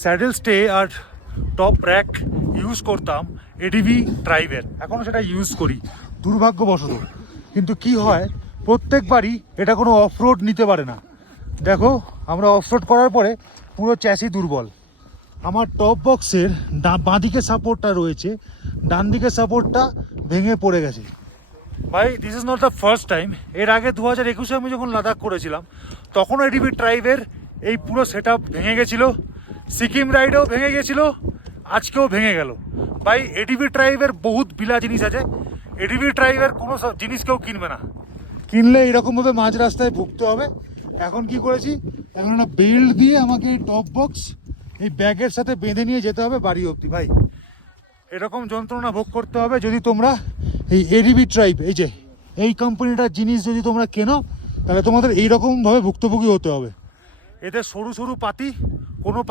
Saddle stay আর top rack use করতাম ADV ড্রাইভের, এখনও সেটা ইউজ করি দুর্ভাগ্যবশত। কিন্তু কি হয়, প্রত্যেকবারই এটা কোনো অফরোড নিতে পারে না। দেখো আমরা অফরোড করার পরে পুরো চ্যাসি দুর্বল। আমার টপ বক্সের বাঁদিকে সাপোর্টটা রয়েছে, ডান দিকে সাপোর্টটা ভেঙে পড়ে গেছে। ভাই this is not the first time. এর আগে 2021-এ আমি যখন লাদাখ করেছিলাম তখনও এডিবি ড্রাইভের এই পুরো সেট আপ ভেঙে গেছিলো, সিকিম রাইডেও ভেঙে গেছিলো, আজকেও ভেঙে গেল। ভাই এডিবি ড্রাইভের বহুত বিলা জিনিস আছে, এডিবি ড্রাইভের কোনো জিনিস কেউ কিনবে না, কিনলে এরকমভাবে মাঝ রাস্তায় ভুগতে হবে। এখন কি করেছি, এখন একটা বেল্ট দিয়ে আমাকে এই টপ বক্স এই ব্যাগের সাথে বেঁধে নিয়ে যেতে হবে বাড়ি অবধি। ভাই এরকম যন্ত্রণা ভোগ করতে হবে যদি তোমরা এই এডিবি ড্রাইভ, এই যে এই কোম্পানিটার জিনিস যদি তোমরা কেনো, তাহলে তোমাদের এইরকমভাবে ভুক্তভোগী হতে হবে। এদের সরু সরু পাতি, কোনো